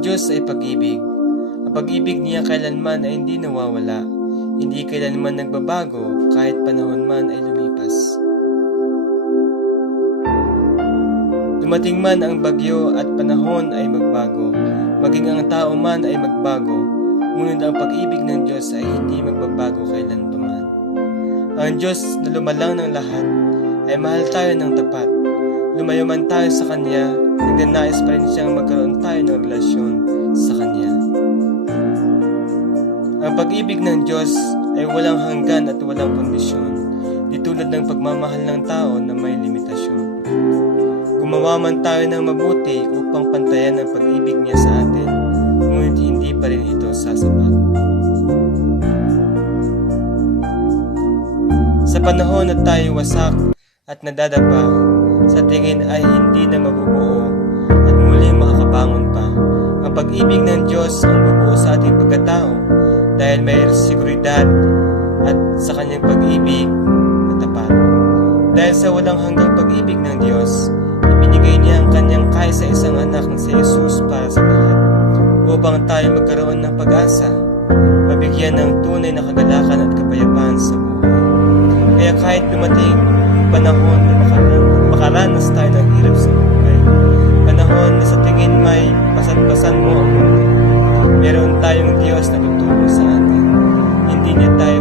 Ang Diyos ay pag-ibig. Ang pag-ibig niya kailanman ay hindi nawawala. Hindi kailanman nagbabago kahit panahon man ay lumipas. Dumating man ang bagyo at panahon ay magbago, maging ang tao man ay magbago, ngunit ang pag-ibig ng Diyos ay hindi magbabago kailanman. Ang Diyos na lumalang ng lahat ay mahal tayo ng tapat. Lumayo man tayo sa Kanya, nagnanais pa rin siyang magkaroon tayo ng relasyon sa Kanya. Ang pag-ibig ng Diyos ay walang hanggan at walang kondisyon, di tulad ng pagmamahal ng tao na may limitasyon. Gumawa man tayo ng mabuti upang pantayan ang pag-ibig niya sa atin, ngunit hindi pa rin ito sasapat. Sa panahon na tayo wasak at nadadapa, sa tingin ay hindi na mabubuo at muli makakabangon pa. Ang pag-ibig ng Diyos ang bubuo sa ating pagkatao dahil may seguridad at sa kanyang pag-ibig na tapat. Dahil sa walang hanggang pag-ibig ng Diyos, ibinigay niya ang kanyang kaisa-isang anak na si Jesus para sa lahat upang tayo magkaroon ng pag-asa, mabigyan ng tunay na kagalakan at kapayapaan sa buhay. Kaya kahit dumating panahon na makaranas tayo ng hirap sa buhay, panahon na sa tingin may basan-basan mo ang mundo, meron tayong Diyos na tutulong sa atin. Hindi niya tayo